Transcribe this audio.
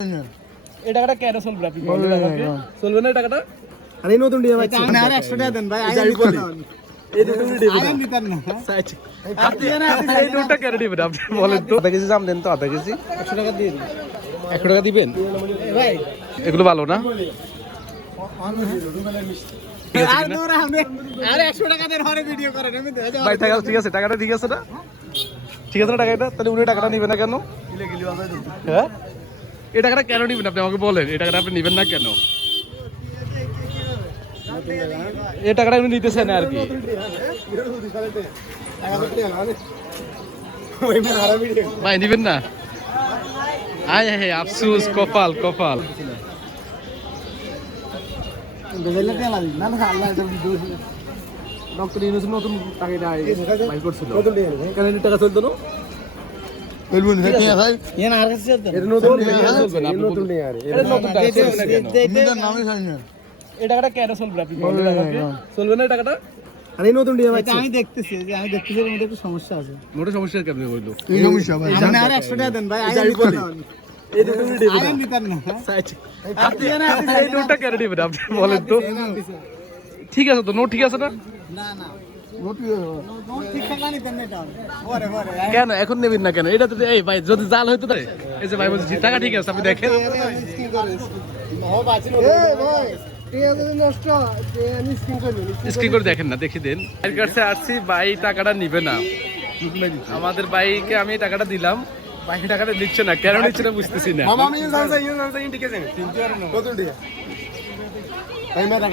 এই টাকাটা কেন চলবে আপনি বলেন আমাকে? চলবে না এই টাকাটা? আরে নতুন ডিএম আছে আমি আর 100 টাকা দেন ভাই যাই বলি। এই দুটো ভিডিও আইন দিতেন না আপনি এই নোটটা কেন দিবেন আপনি বলেন তো? আধা কেজি জাম দেন তো, আধা কেজি 100 টাকা দিয়ে দিন 100 টাকা দিবেন। ভাই এগুলো ভালো না? ঠিক আছে আর কিনা? দূর আপনি আর 100 টাকা দেন হরে ভিডিও করেন আমি তো ভাই ঠিক আছে, টাকাটা ঠিক আছে না? ঠিক আছে না টাকাটা? তাহলে উনি টাকাটা নেবেন না কেন? হ্যাঁ, এই টাকাটা কেন নেবেন আপনি আমাকে বলেন? এই টাকাটা আপনি নেবেন না কেন? এই টাকাটা উনি নিতেছেন না আর কি। ভাই নিবেন না? আয় হে আফসোস, কপাল কপাল। বেজেলে তেল আলি না না আল্লাহ এটা ভিডিও ডক্টর ইউনুস নতুন টাকাটা বাইর করছিল। নতুন ডিএম কেন এই টাকা চলতো না? বলবো না ঠিক আছে এন আর কাছে দেন এটা নতুন চলবে না, চলবে না, আপনি নতুন বলুন। ডিএম আরে এটা নতুন টাকা চলবে না কেন? মিটার নামই জানি না এই টাকাটা কেন চলবে আপনি বলেন আমাকে? চলবে না এই টাকাটা? আরে নতুন ডিএম এটা আছে আমি দেখতেছি যে আমি দেখতেছি এর মধ্যে একটু সমস্যা আছে মোটা সমস্যা কেমনে হইলো? এই সমস্যা ভাই আমি আর 100 টাকা দেন ভাই আইন যাই বলি। দিতেন এই দুটো ভিডিও আইন দিতেন না আপনি এই নোটটা কেন দিবেন আপনি বলেন তো? ঠিক আছে তো, নোট ঠিক আছে না? না না নোট ঠিক টাকা নিতেন না এটা পরে পরে কেন এখন নেবেন না কেন? এটা তো এই ভাই যদি জাল হইতো তাই এই যে ভাই বলছি টাকা ঠিক আছে আপনি দেখেন। স্ক্রিন করে দেখেন না, দেখি দেন। এর কাছে আসছি, ভাই টাকাটা নিবে না। আমাদের ভাইকে আমি টাকাটা দিলাম, ভাই টাকাটা দিচ্ছে না, কেন নিচ্ছে না বুঝতেছি না। মামা আমি জানতে ঠিক আছে নতুন ডিএম ভাই মেরা